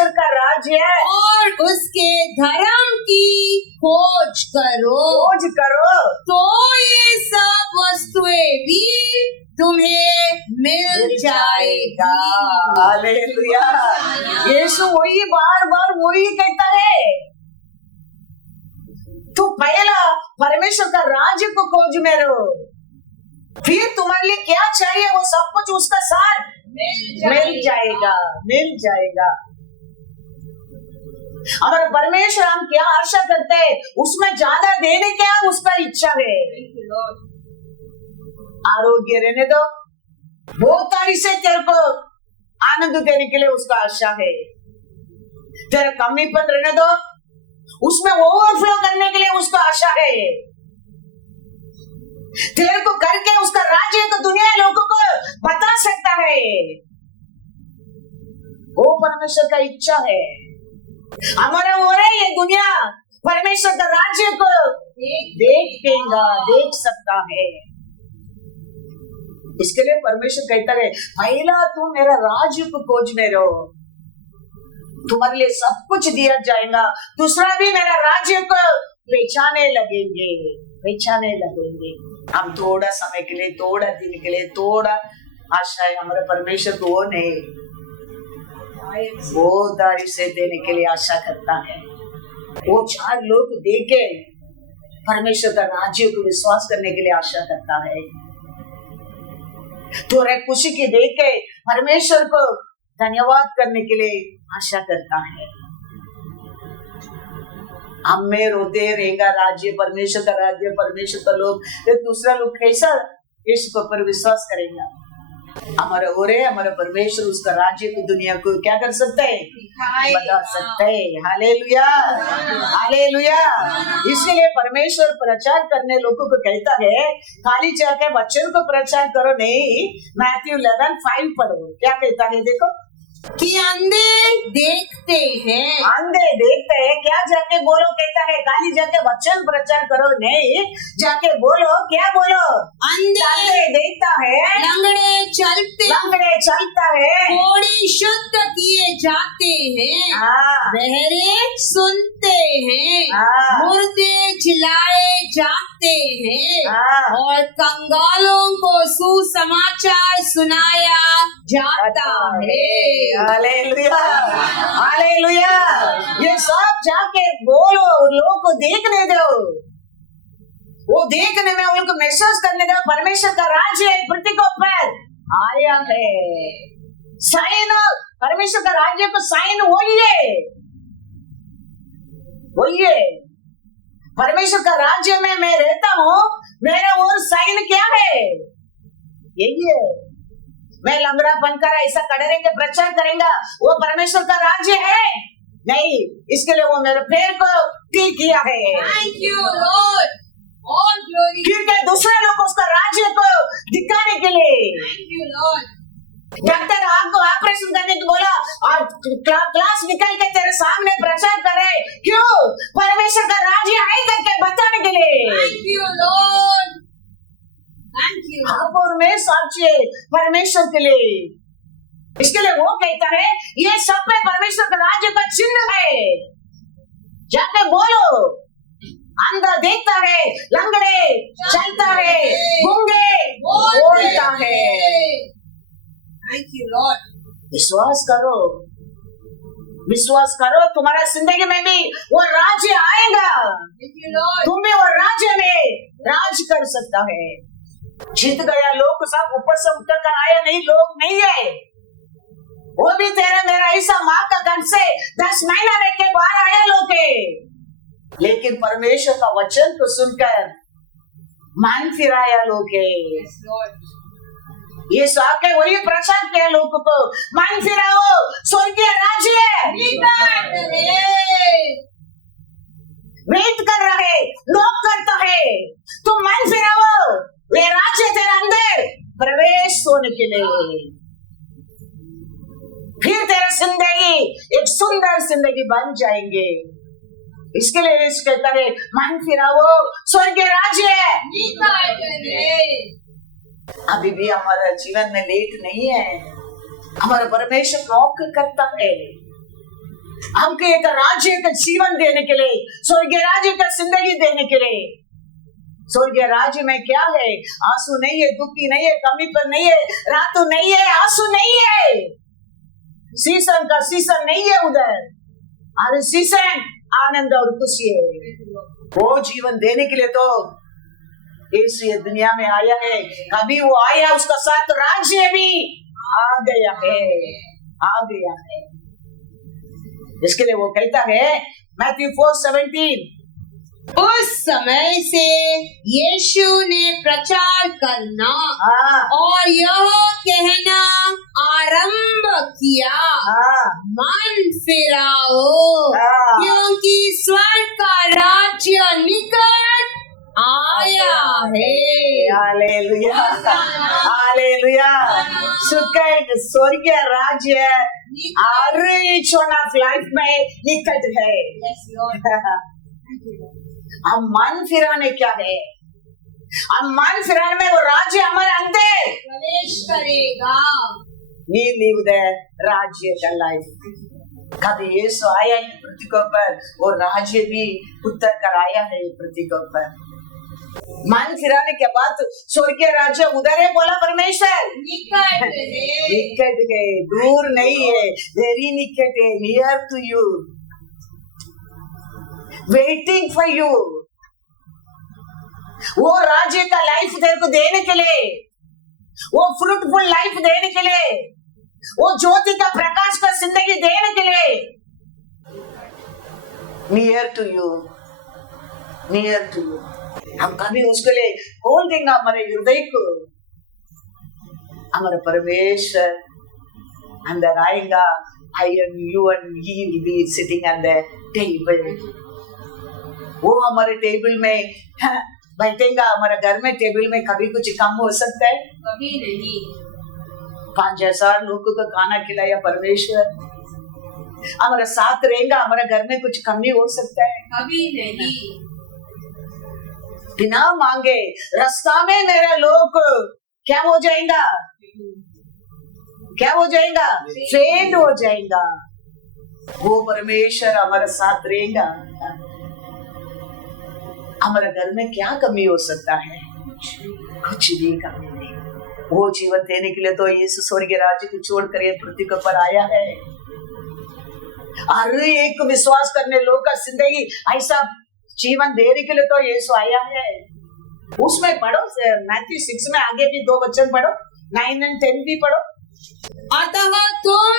का राज्य और उसके धर्म की खोज करो, तो ये सब वस्तुएं भी तुम्हें मिल जाएगा। हालेलुया। यीशु वही बार वही कहता है, तू पहला परमेश्वर का राज्य को खोज में रहो, फिर तुम्हारे लिए क्या चाहिए वो सब कुछ उसका साथ मिल जाएगा। अगर परमेश्वर हम क्या आशा करते हैं उसमें ज्यादा देने क्या उसका इच्छा है। आरोग्य रहने दो, बहुत तारीख से तेरे को आनंद देने के लिए उसका आशा है। तेरा कमीपन रहने दो, उसमें ओवरफ्लो करने के लिए उसका आशा है। तेरे को करके उसका राज्य को दुनिया लोगों को बता सकता है, वो परमेश्वर का इच्छा है। हमारा हो रहा है ये दुनिया परमेश्वर का राज्य को देख सकता है। इसके लिए परमेश्वर कहता है, पहला तुम मेरा राज्य को खोज में रहो, तुम्हारे लिए सब कुछ दिया जाएगा। दूसरा भी मेरा राज्य को पहचाने लगेंगे। हम थोड़ा समय के लिए, थोड़ा दिन के लिए, थोड़ा आशा है हमारे परमेश्वर को वो नहीं, वो दारी से देने के लिए आशा करता है। वो 4 लोग देके परमेश्वर का राज्य को विश्वास करने के लिए आशा करता है। थोड़े खुशी की देके परमेश्वर को धन्यवाद करने के लिए आशा करता है। हम में रोते रहेगा राज्य, परमेश्वर का राज्य, परमेश्वर का लोग, फिर दूसरा लोग कैसा यीशु के ऊपर विश्वास करेगा। हमारा हो रहे हमारा परमेश्वर उसका राज्य को दुनिया को क्या कर सकते है, बता सकते है। Hallelujah, hallelujah. इसलिए परमेश्वर प्रचार करने लोगों को कहता है, खाली जाके वचन को प्रचार करो नहीं। मैथ्यू 11:5 पढ़ो, क्या कहता है देखो, कि अंधे देखते हैं, क्या जाके बोलो, कहता है खाली जाके वचन प्रचार करो नहीं, जाके बोलो, क्या बोलो, अंधे देखता है, लंगड़े चलता है, कोढ़ी शुद्ध किए जाते हैं, बहरे सुनते हैं, मुर्दे जिलाए जाते हैं, और कंगालों को सुसमाचार सुनाया जाता है। Hallelujah, hallelujah. ये सब जाके बोलो, लोगों को देखने दो, वो देखने में उनको महसूस करने दो परमेश्वर का राज्य है पृथ्वी के ऊपर आया है। साइन, परमेश्वर का राज्य को साइन वही है। परमेश्वर का राज्य में मैं रहता हूँ, मेरा और साइन क्या है, यही है। मैं लंगड़ा बनकर ऐसा खड़े के प्रचार करेंगे, वो परमेश्वर का राज्य है नहीं। इसके लिए वो मेरे पैर को ठीक किया है। Thank you, Lord. All glory. क्योंकि दूसरे लोग उसका राज्य को दिखाने के लिए। Thank you, Lord. डॉक्टर आपको ऑपरेशन करने को बोला और क्लास निकाल के तेरे सामने प्रचार करे, क्यों? परमेश्वर का राज्य है करके बताने के लिए। Thank you, Lord. Thank you. आप और मैं साक्षी परमेश्वर के लिए। इसके लिए वो कहता है, ये सब में परमेश्वर का राज्य का चिन्ह है, जाके बोलो। अंधा देखता है, लंगड़े चलता है, गूंगे बोलता है। Thank you, Lord. विश्वास करो, विश्वास करो, तुम्हारा जिंदगी में भी वो राज्य आएगा। Thank you, Lord. तुम भी वो राज्य में राज कर सकता है। जीत गया लोग सब ऊपर से उतर कर आया नहीं, लोग नहीं है। वो भी तेरा मेरा ऐसा माँ का घर से 10 महीना रह के बाहर आया लोग है। लेकिन परमेश्वर का वचन को सुनकर मन फिराया लोग है। Yes, Lord. ये साके वही प्रचार किया लोगों को, मन फिराओ, स्वर्गीय राज्य निकट है। वेट कर रहे, नॉक करता है, तुम मन फिराओ, वे राज्य तेरे अंदर प्रवेश होने के लिए, फिर तेरा जिंदगी एक सुंदर जिंदगी बन जाएंगे। इसके लिए इस कहता है मन फिराओ, स्वर्गीय राज्य निकट है। अभी भी हमारा जीवन में लेट नहीं है। हमारा परमेश्वर नॉक करता है हमको एक राज्य का जीवन देने के लिए, स्वर्गीय राज्य का जिंदगी देने के लिए। स्वर्गीय राज्य में क्या है? आंसू नहीं है, दुखी नहीं है, कमीपन नहीं है, रातू नहीं है, आंसू नहीं है, सीजन का सीजन नहीं है उधर, हर सीजन आनंद और खुशी है। वो जीवन देने के लिए तो यीशु ये दुनिया में आया है। कभी वो आया, उसका साथ राज्य भी आ गया है, आ गया है। इसके लिए वो कहता है मैथ्यू 4:17, उस समय से यीशु ने प्रचार करना और यह कहना आरंभ किया, मन फिराओ, क्योंकि स्वर्ग का राज्य निकट आया है। Hallelujah, hallelujah. स्वर्गीय राज्य हर क्षण ऑफ लाइफ में निकट है। Yes, Lord. हम मन फिराने क्या है? हम मन फिराने में वो राज्य हमारे अंदर प्रवेश करेगा। We live the राज्य का लाइफ। कभी यीशु आया है पृथ्वी के ऊपर, वो राज्य भी उतर कर आया है पृथ्वी के ऊपर। मन फिराने के बाद स्वर्गीय राज्य उधर है, बोला परमेश्वर निकट है, निकट है, दूर नहीं है, वेरी निकट है, near to you, waiting for you. वो राज्य का लाइफ तेरे को देने के लिए, वो फ्रूटफुल लाइफ देने के लिए, वो ज्योति का प्रकाश का जिंदगी देने के लिए, near to you, near to you. हम कभी उसके लिए खोल देंगे हमारे हृदय को, हमारा परमेश्वर अंदर आएगा। I and you and he will be sitting on the table. वो हमारे टेबल में बैठेगा। हमारे घर में टेबल में कभी कुछ कम हो सकता है? कभी नहीं। 5,000 लोगों को खाना खिलाया परमेश्वर, हमारे साथ रहेगा। हमारे घर में कुछ कमी हो सकता है? कभी नहीं। बिना मांगे रास्ता में मेरे लोग क्या हो जाएगा? क्या हो जाएगा? फेड हो जाएगा। वो परमेश्वर हमारे साथ रहेगा। हमारे घर में क्या कमी हो सकता है? कुछ भी कमी नहीं। वो जीवन देने के लिए तो यीशु स्वर्गीय राज्य को छोड़कर ये पृथ्वी के ऊपर आया है। हर एक विश्वास करने लोग का जिंदगी ऐसा जीवन देने के लिए तो यीशु आया है। उसमें पढ़ो, मैथ्यू 6 में आगे भी 2 वचन पढ़ो, 9 और 10 भी पढ़ो। अतः तुम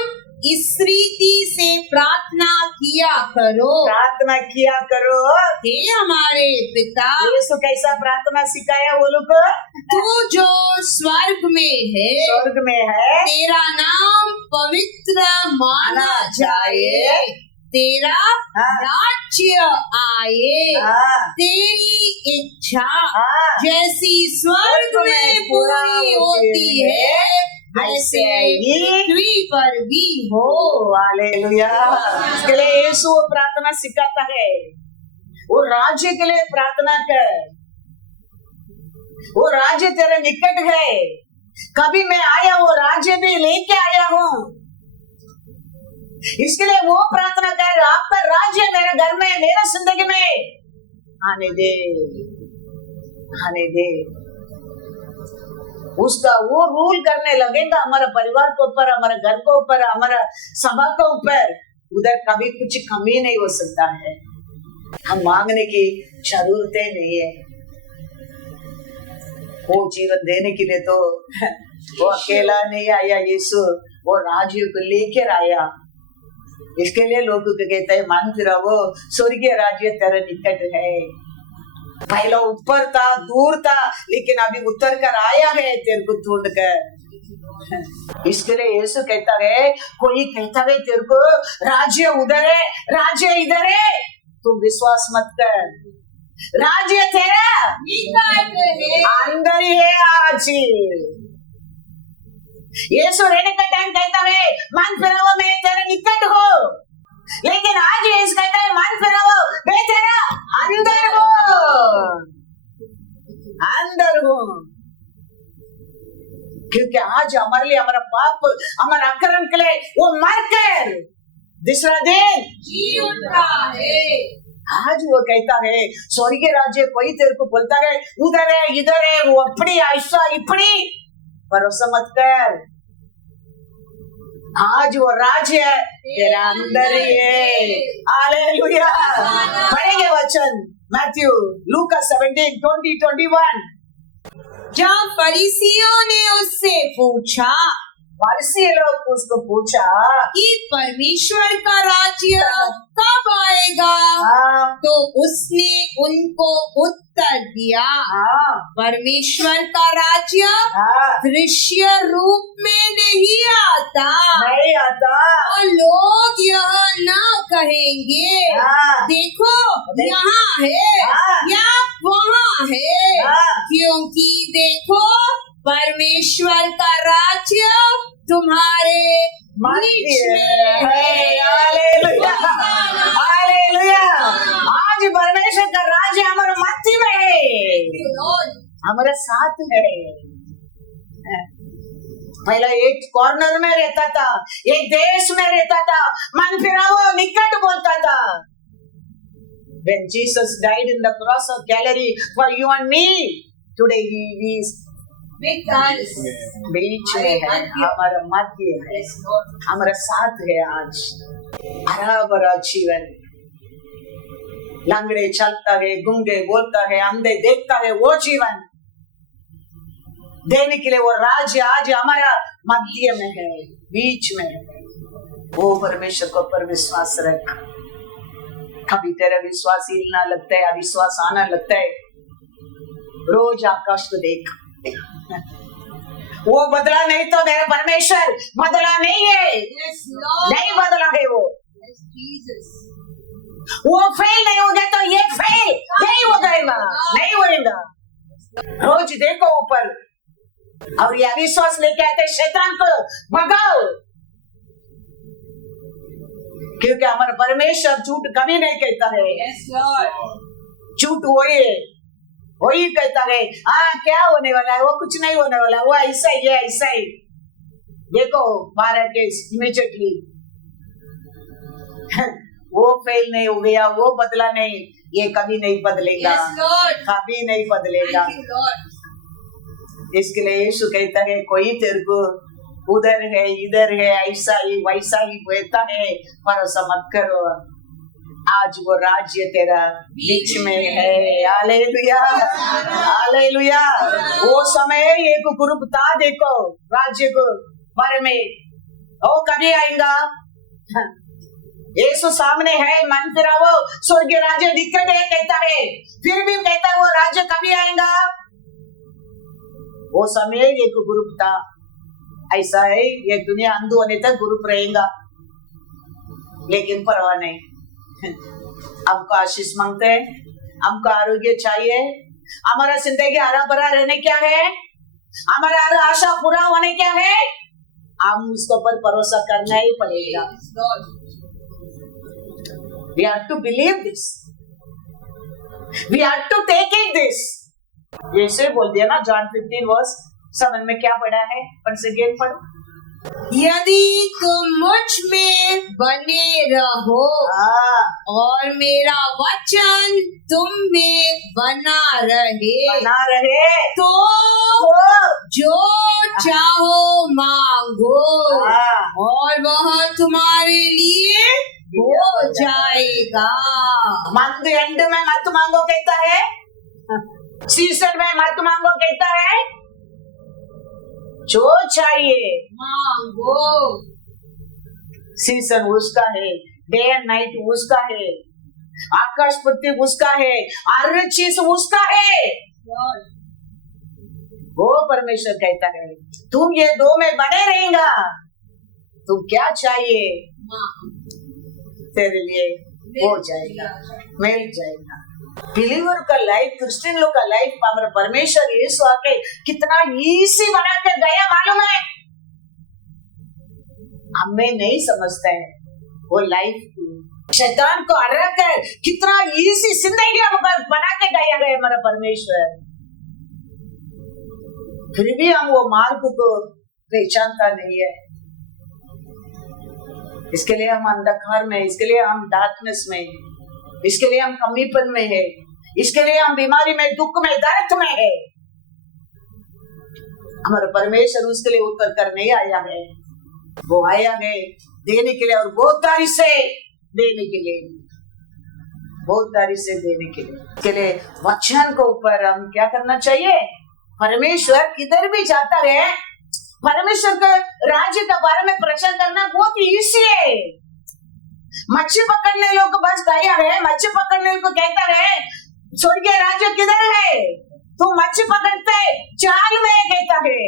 इस रीति से प्रार्थना किया करो, प्रार्थना किया करो। हे हमारे पिता। यीशु कैसा प्रार्थना सिखाया वो लोग को? तू जो स्वर्ग में है, स्वर्ग में है, तेरा नाम पवित्र माना जाए, तेरा राज्य आए, तेरी इच्छा जैसी स्वर्ग में पूरी होती है वैसे ही पृथ्वी पर भी हो। हालेलुया। इसके लिए यीशु वो प्रार्थना सिखाता है। वो राज्य के लिए प्रार्थना कर। वो राज्य तेरे निकट है। कभी मैं आया वो राज्य भी लेके आया हूँ। इसके लिए वो प्रार्थना कर, आपका राज्य मेरे घर में, मेरा जिंदगी में आने दे, आने दे। उसका वो रूल करने लगेगा हमारा परिवार के ऊपर, हमारा घर के ऊपर, हमारा सभा के ऊपर। उधर कभी कुछ कमी नहीं हो सकता है। हम मांगने की जरूरत नहीं है। वो जीवन देने के लिए तो वो अकेला नहीं आया, यीशु वो राज्य को लेकर आया। इसके लिए लोग कहते हैं मन फिरा वो स्वर्गीय राज्य तेरे निकट है। पहला ऊपर था, दूर था, लेकिन अभी उतर कर आया है तेरे को ढूंढ कर। इसके लिए यीशु कहता है, कोई कहता है तेरे को राज्य उधर है, राज्य इधर है, तुम विश्वास मत कर। राज्य तेरा अंदर ही है। आज यीशु रहने का टाइम कहता है मन फिराओ मैं तेरे निकट हो, लेकिन आज यीशु कहता है मन फिराओ मैं तेरा अंदर हो, अंदर हो। क्योंकि आज हमारे लिए हमारा पाप, हमारा अकर्म के लिए वो मर कर दूसरा दिन जी उठा है। आज वो कहता है स्वर्गीय राज्य कोई तेरे को बोलता है उधर है इधर है, वो अपनी ऐसा इपड़ी भरोसा मत कर। आज वो राज्य तेरा अंदर ही है। हालेलुया। पढ़ेंगे वचन मैथ्यू लूका 17:20-21। जब फरीसियों ने उससे पूछा, फरीसी लोग उसको पूछा कि परमेश्वर का राज्य कब आएगा, तो उसने उनको उत्तर दिया, परमेश्वर का राज्य दृश्य रूप में नहीं आता, और लोग यह न कहेंगे देखो यहाँ है या वहाँ है, क्योंकि देखो परमेश्वर का राज्य तुम्हारे बीच में है। Hallelujah, hallelujah. आज परमेश्वर का राज्य हमारे मध्य में है, हमारे साथ है। पहले एक कॉर्नर में रहता था, एक देश में रहता था, मन फिराओ निकट बोलता था। When Jesus died in the cross of Calvary for you and me, today he is बीच में है, हमारा मध्य है, हमारा साथ है। आज हरा भरा जीवन, लंगड़े चलता है, गूंगे बोलता है, अंधे देखता है, वो जीवन देने के लिए वो राज्य आज हमारा मध्य में है, बीच में है। वो परमेश्वर को पर विश्वास रख। कभी तेरा विश्वास हिलना लगता है, अविश्वास आना लगता है, रोज आकाश को देख। वो बदला नहीं तो मेरा परमेश्वर बदला नहीं है, नहीं बदला है वो फेल नहीं हो गया तो ये फेल नहीं हो जाएगा, नहीं होएगा। रोज देखो ऊपर और ये अविश्वास लेके आते शैतान को भगाओ, क्योंकि हमारा परमेश्वर झूठ कभी नहीं कहता है। झूठ वही कहता है क्या होने वाला है, वो कुछ नहीं होने वाला, वो ऐसा ही है, ऐसा ही। देखो भारत के इमीडिएटली वो फेल नहीं हो गया, वो बदला नहीं, ये कभी नहीं बदलेगा, कभी नहीं बदलेगा। इसके लिए यीशु कहता है कोई तेरे को उधर है इधर है ऐसा ही वैसा ही कहता है, भरोसा मत करो। आज वो राज्य तेरा बीच में है। Hallelujah, hallelujah. वो समय एक ग्रुप था, देखो राज्य को बारे में, वो कभी आएगा। यीशु सामने है, मन फिराओ स्वर्गीय राज्य निकट है कहता है, फिर भी कहता है वो राज्य कभी आएगा। वो समय एक ग्रुप था, ऐसा है ये दुनिया अंध होने तक ग्रुप रहेगा, लेकिन परवाह नहीं। हमको आशीष मांगते हैं, हमको आरोग्य चाहिए, हमारा जिंदगी हरा भरा रहने क्या है, हमारा आशा पूरा होने क्या है, हम उसको पर भरोसा करना ही पड़ेगा। We have to believe this. We have to take it this. ये से बोल दिया ना, जॉन 15:7 में क्या पढ़ा है, once again पढ़ो। यदि तुम मुझ में बने रहो और मेरा वचन तुम में बना रहे तो जो चाहो मांगो और वह तुम्हारे लिए हो जाएगा। मंथ एंड में मत मांगो कहता है, सीजन में मत मांगो कहता है, जो चाहिए मांगो। सीजन उसका है, डे एंड नाइट उसका है, आकाश पृथ्वी उसका है, हर चीज उसका है। वो परमेश्वर कहता है तुम ये दो में बने रहेगा, तुम क्या चाहिए तेरे लिए हो जाएगा, मिल जाएगा। बिलीवर का लाइफ, क्रिश्चियन लोग का लाइफ हमारा परमेश्वर यीशु आके कितना इजी बना के गया मालूम है, हमें नहीं समझता है वो लाइफ। शैतान को हरा कर कितना इजी जिंदगी बना के गया गया हमारा परमेश्वर, फिर भी हम वो मार्ग को पहचानता नहीं है। इसके लिए हम अंधकार में, इसके लिए हम डार्कनेस में, इसके लिए हम कमीपन में है, इसके लिए हम बीमारी में, दुख में, दर्द में है। हमारा परमेश्वर उसके लिए उत्तर कर नहीं आया है, वो आया है देने के लिए, और बहुत तारीफ से देने के लिए, बहुत तारीफ से देने के लिए। इसके लिए वचन के ऊपर हम क्या करना चाहिए, परमेश्वर किधर भी जाता है, परमेश्वर के राज्य के बारे में प्रचार करना बहुत इजी है। मच्छी पकड़ने लोग को बस गया है, मच्छी पकड़ने को कहता है स्वर्गीय राज्य किधर है, तू मच्छी पकड़ते जाल में कहता है।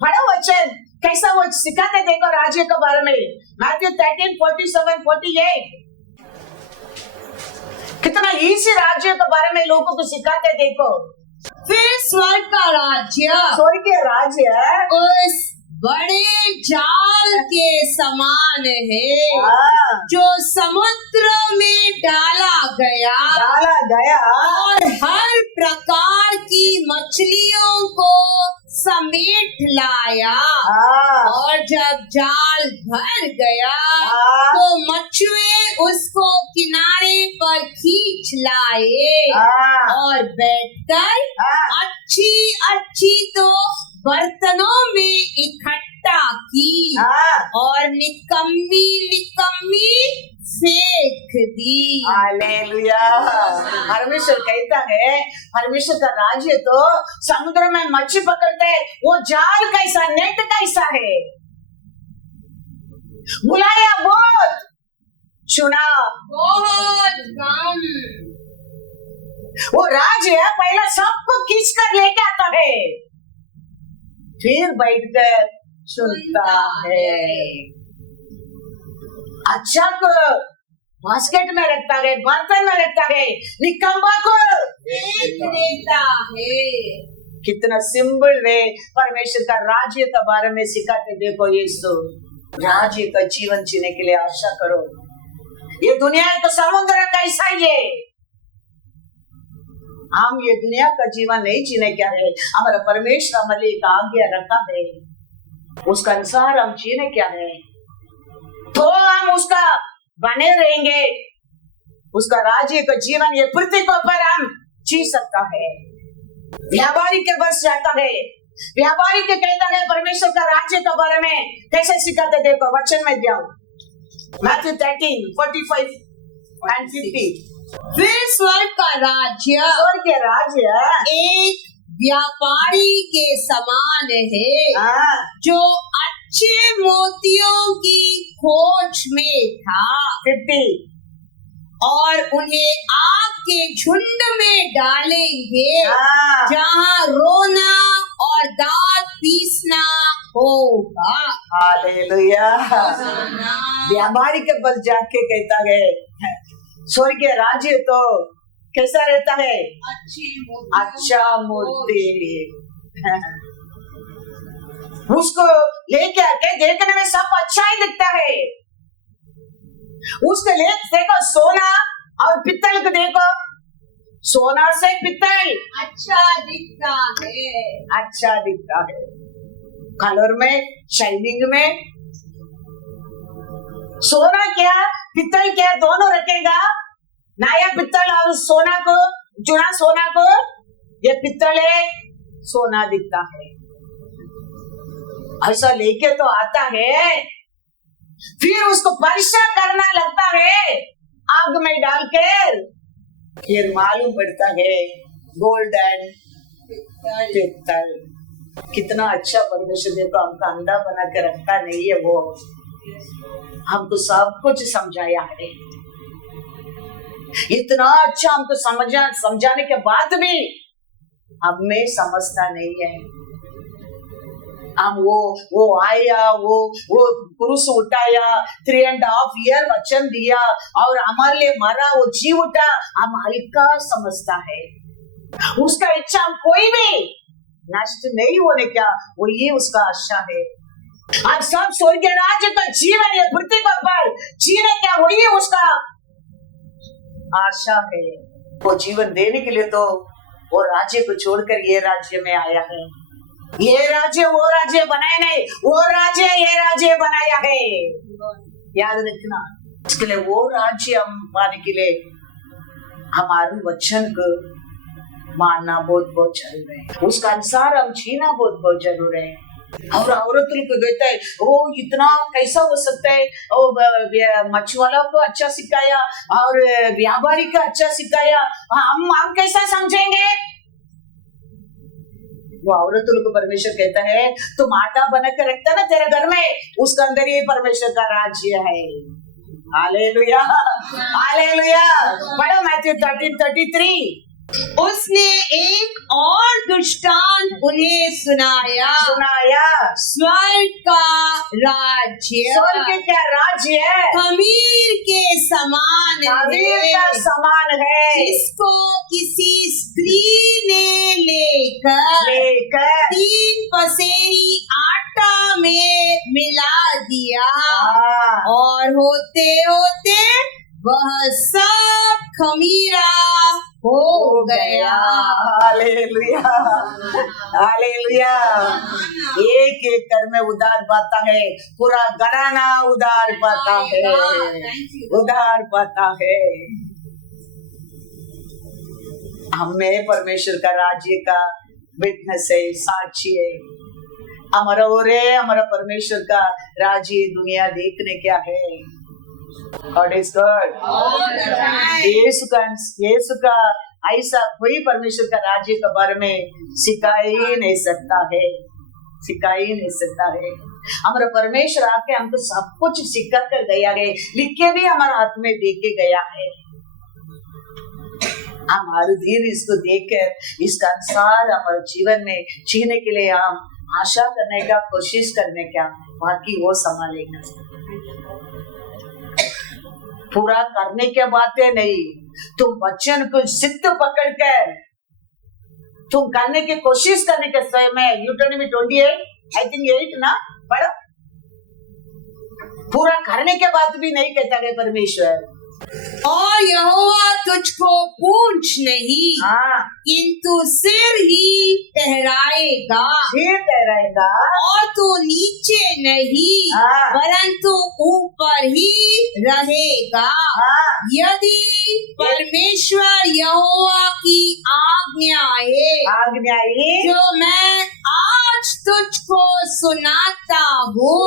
पढ़ो वचन कैसा वो सिखाते देखो राज्य के बारे में, मैथ्यू 13:47-48 कितना इजी राज्य के बारे में लोगों को सिखाते देखो। फिर स्वर्ग का राज्य, स्वर्ग के राज्य उस बड़े जाल के समान है जो समुद्र में डाला गया और हर प्रकार की मछलियों को समेट लाया। और जब जाल भर गया तो मछुए उसको किनारे पर खींच लाए और बैठकर अच्छी तो बर्तनों में इकट्ठा की और निकम्मी फेंक दी। हालेलुया। परमेश्वर कहता है, परमेश्वर का राज्य तो समुद्र में मच्छी पकड़ते है, वो जाल कैसा, नेट कैसा है, बुलाया बहुत, चुना बहुत कम। वो राज्य पहला सबको खींच कर लेके आता है, फिर बैठकर सुनता है। अच्छा को बास्केट में रखता है, बर्तन में रखता है, निकम्मा को फेंक देता है। कितना सिंपल वे परमेश्वर का राज्य के बारे में सिखाते देखो। यीशु राज्य का जीवन जीने के लिए आशा करो। ये दुनिया तो समुद्र कैसा ही है, हम ये दुनिया का जीवन नहीं जीने क्या है, हमारा परमेश्वर हमारे एक आज्ञा रखा है, उसका अनुसार हम जीने क्या है, तो हम उसका बने रहेंगे, उसका राज्य का जीवन ये पृथ्वी के ऊपर हम जी सकता है। व्यापारी के बस जाता है, व्यापारी के कहता है परमेश्वर का राज्य के बारे में कैसे सिखाते देखो, वचन में जाओ, मैथ्यू 13:45-50। फिर स्वर्ग का राज्य, स्वर्ग के राज्य एक व्यापारी के समान है जो अच्छे मोतियों की खोज में था 50 और उन्हें आग के झुंड में डालेंगे जहाँ रोना और दांत पीसना होगा। हालेलुया। व्यापारी के पास जाके कहता है स्वर्गीय राज्य तो कैसा रहता है, अच्छा मूर्ति, उसको लेके आके देखने में सब अच्छा ही दिखता है, उसके लिए देखो सोना और पित्तल को देखो, सोना से पित्तल अच्छा दिखता है, अच्छा दिखता है, कलर में, शाइनिंग में। सोना क्या पित्तल क्या दोनों रखेगा? नया पित्तल और सोना को, चुना सोना को, ये पित्तल है, सोना दिखता है। ऐसा लेके तो आता है, फिर उसको परीक्षा करना लगता है आग में डालकर, फिर मालूम पड़ता है गोल्ड एंड पित्तल। कितना अच्छा परमेश्वर देखो हमको अंधा बना के रखता नहीं है, वो हमको सब कुछ समझाया है। इतना अच्छा हमको समझाने के बाद भी हमें समझता नहीं है। हम वो आया, वो पुरुष उठाया, 3.5 year वचन दिया और हमारे लिए मरा, वो जी उठा, हम हल्का समझता है। उसका इच्छा हम कोई भी नष्ट नहीं होने का, वही उसका आशा है। हम सब स्वर्ग राज्य का जीवन है, पृथ्वी पर जीने का वही उसका आशा है। वो जीवन देने के लिए तो वो राज्य को छोड़कर ये राज्य में आया है। ये राज्य वो राज्य बनाया नहीं, वो राज्य ये राज्य बनाया है, याद रखना। इसके लिए वो राज्य हम पाने के लिए हमारे वचन को मानना बहुत जरूर है, उसका अनुसार हम जीना बहुत जरूर है। और औरतों को कहता है वो इतना कैसा हो सकता है, मछुआरा को अच्छा सिखाया और व्यापारी को अच्छा सिखाया, हम कैसा समझेंगे? वो औरतों को परमेश्वर कहता है तुम आटा बना कर रखता ना तेरे घर में, उसके अंदर ये परमेश्वर का राज्य है। Hallelujah, hallelujah. पढ़ो मैथ्यू 13:33। उसने एक और दृष्टांत उन्हें सुनाया। स्वर्ग का राज्य, स्वर्ग क्या राज्य है? खमीर के समान है, जिसको किसी स्त्री ने लेकर 3 पसेरी आटा में मिला दिया, और होते होते वह सब खमीरा हो गया। Hallelujah, hallelujah. एक घर में उधार पाता है, पूरा घराना उधार पाता है, उधार पाता है। हमें परमेश्वर का राज्य का विटनेस है, साक्षी है। हमारा परमेश्वर का राज्य दुनिया देखने क्या है। God is good. यीशु का ऐसा कोई परमेश्वर का राज्य के बारे में सिखा ही नहीं सकता है, सिखा ही नहीं सकता है। हमारा परमेश्वर आके हमको सब कुछ सिखा कर गया है, लिख के भी हमारे हाथ में दे के गया है। हमारे दिन इसको देखकर इसका अनुसार हमारे जीवन में जीने के लिए हम आशा करने का, कोशिश करने का, बाकी वो संभालेगा। पूरा करने के बातें नहीं, तुम वचन को जिद पकड़ कर तुम करने की कोशिश करने के समय में यूटर्न 28 I think 8 ना पढ़ो, पूरा करने के बाद भी नहीं कहता है परमेश्वर, और यहोवा तुझको पूंछ नहीं, किंतु सिर ही ठहराएगा, और तू नीचे नहीं परंतु ऊपर ही रहेगा। यदि परमेश्वर यहोवा की आज्ञाएं जो मैं आज तुझको सुनाता हूँ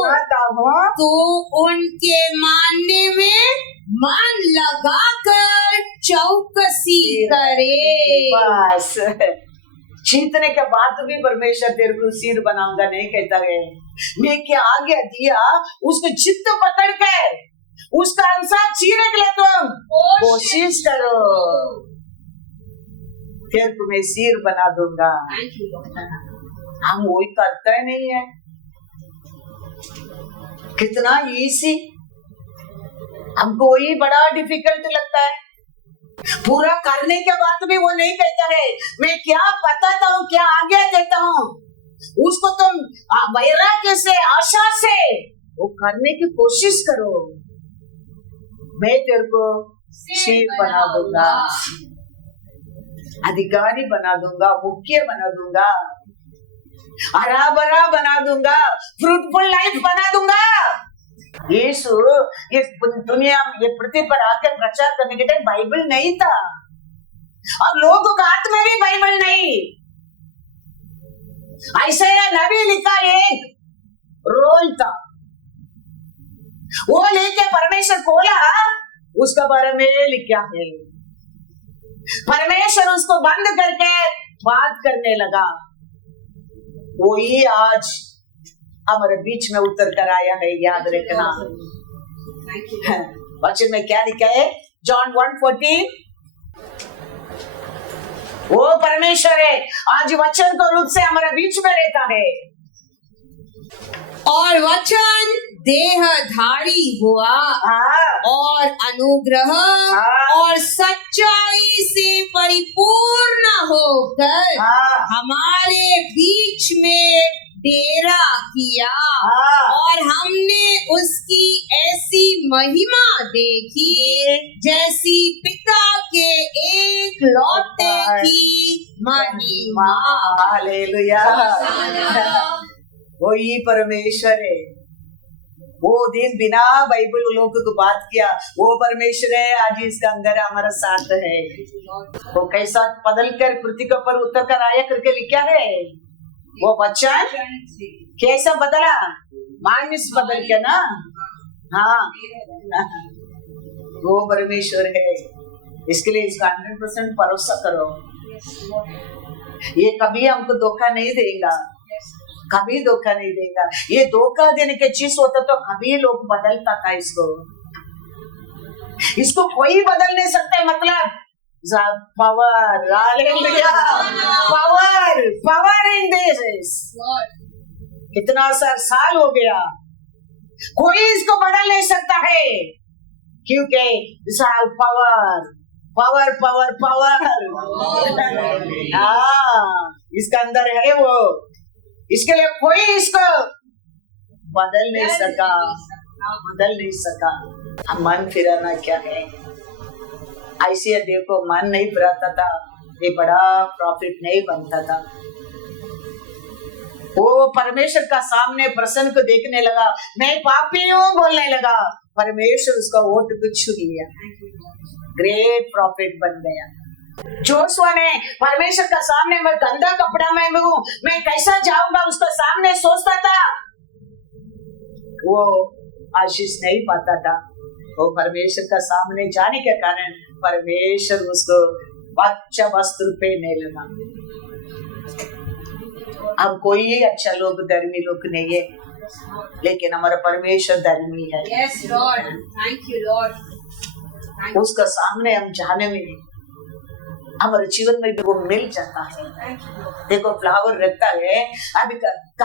तो उनके मानने में मन लगाकर चौकसी करे। बस जीतने के बाद भी परमेश्वर तेरे को सिर बनाऊंगा नहीं कहता है। मैं क्या आज्ञा दिया उसको जिद पकड़ कर उसका अनुसार जीने के लिए तुम कोशिश करो, फिर तुम्हें सिर बना दूंगा। हम वही करते नहीं है, कितना इजी, हमको वही बड़ा डिफिकल्ट लगता है। पूरा करने के बाद भी वो नहीं कहता है मैं क्या बताता हूँ, क्या आज्ञा देता हूँ, उसको तुम वैराग्य से, आशा से वो करने की कोशिश करो। मैं तेरे को सिर बना दूंगा, अधिकारी बना दूंगा, मुख्य बना दूंगा, हरा भरा बना दूंगा, फ्रूटफुल लाइफ बना दूंगा। यीशु इस दुनिया में ये पृथ्वी पर आकर प्रचार करने के टाइम बाइबल नहीं था और लोगों के हाथ में भी बाइबल नहीं। ऐसे नबी लिखा एक रोल था, वो लेके परमेश्वर खोला, उसका बारे में लिखा है। परमेश्वर उसको बंद करके बात करने लगा। वही आज हमारे बीच में उतर कर आया है, याद रखना। वचन में क्या लिखा है? जॉन 1:14। वो परमेश्वर है, आज वचन को रूप से हमारे बीच में रहता है। और वचन देहधारी हुआ और अनुग्रह और सच्चाई से परिपूर्ण होकर हमारे बीच में डेरा किया और हमने उसकी ऐसी महिमा देखी जैसी पिता के एक लौटे की महिमा। हालेलुया। वही परमेश्वर है। वो दिन बिना बाइबल लोगों को बात किया, वो परमेश्वर है, आज इसका अंदर हमारा साथ है। वो कैसा बदल कर पृथ्वी के ऊपर उतर कर आया करके लिखा है। वो वचन कैसा बदला? मानस बदल के ना। हाँ, वो परमेश्वर है। इसके लिए इसका 100% भरोसा करो। ये कभी हमको धोखा नहीं देगा, कभी धोखा नहीं देगा। ये धोखा देने के चीज होता तो कभी लोग बदलता था इसको कोई बदल नहीं सकता। मतलब पावर, पावर इन दिस। कितना साल हो गया, कोई इसको बदल नहीं सकता है, क्योंकि पावर पावर पावर पावर इसका अंदर है वो। इसके लिए कोई इसको बदल नहीं सका, बदल नहीं सका। मन फिराना क्या है? ऐसे देखो, मन नहीं फिराता था, ये बड़ा प्रॉफिट नहीं बनता था। वो परमेश्वर का सामने प्रसन्न को देखने लगा, मैं पापी हूँ बोलने लगा। परमेश्वर उसका वोट को छू लिया, ग्रेट प्रॉफिट बन गया। जोशुआ ने परमेश्वर का सामने, मैं गंदा कपड़ा में हूँ, मैं कैसा जाऊंगा, उसका सामने सोचता था। वो आशीष नहीं पाता था। वो परमेश्वर का सामने जाने के कारण परमेश्वर उसको अच्छा वस्त्र पहनने लगा। अब कोई अच्छा लोग, धर्मी लोग नहीं है, लेकिन हमारा परमेश्वर धर्मी है। Yes, Lord. Thank you, Lord. उसका सामने हम जाने में हमारे जीवन में भी वो मिल जाता है। देखो, फ्लावर रहता है, अभी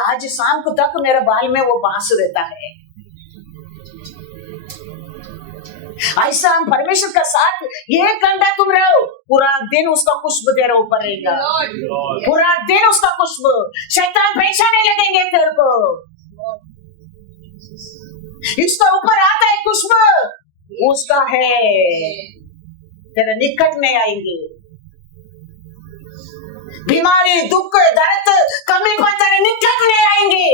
आज शाम को तक मेरा बाल में वो बांस रहता है। ऐसा हम परमेश्वर का साथ 1 घंटा तुम रहो, पूरा दिन उसका खुशबू तेरे ऊपर रहेगा, पूरा दिन उसका खुशबू। शैतान पहचाने लगेंगे तेरे को। इसका ऊपर आता है खुशबू, उसका है, तेरे निकट में आएंगे। बीमारी, दुख, दर्द, कमी पर तेरे निकट में आएंगे।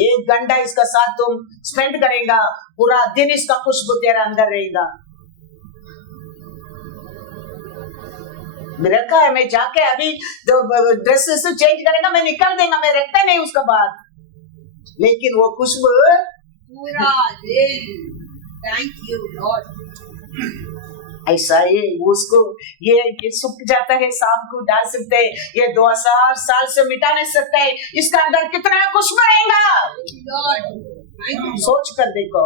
1 घंटा इसका साथ तुम स्पेंड करेगा, पूरा दिन इसका खुशबू तेरा अंदर रहेगा। रखा है, मैं जाके अभी ड्रेस चेंज करेगा, मैं निकल देगा, मैं रखता नहीं उसका बाद, लेकिन वो खुशबू पूरा दिन। Thank you, Lord. ऐसा ही उसको ये सूख जाता है, शाम को डाल सकते हैं, ये 2000 साल से मिटा नहीं सकते है। इसका अंदर कितना खुशबू रहेगा, सोच कर देखो।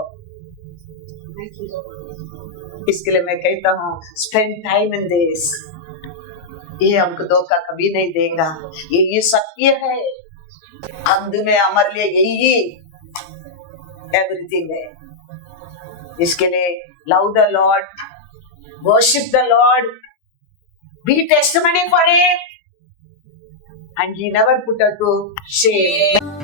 इसके लिए मैं कहता हूँ, स्पेंड टाइम इन दिस। ये हमको धोखा कभी नहीं देगा, ये सत्य है। अंत में हमारे लिए यही एवरीथिंग है। इसके लिए love the Lord, worship the Lord, be testimony for Him, and He never put us to shame.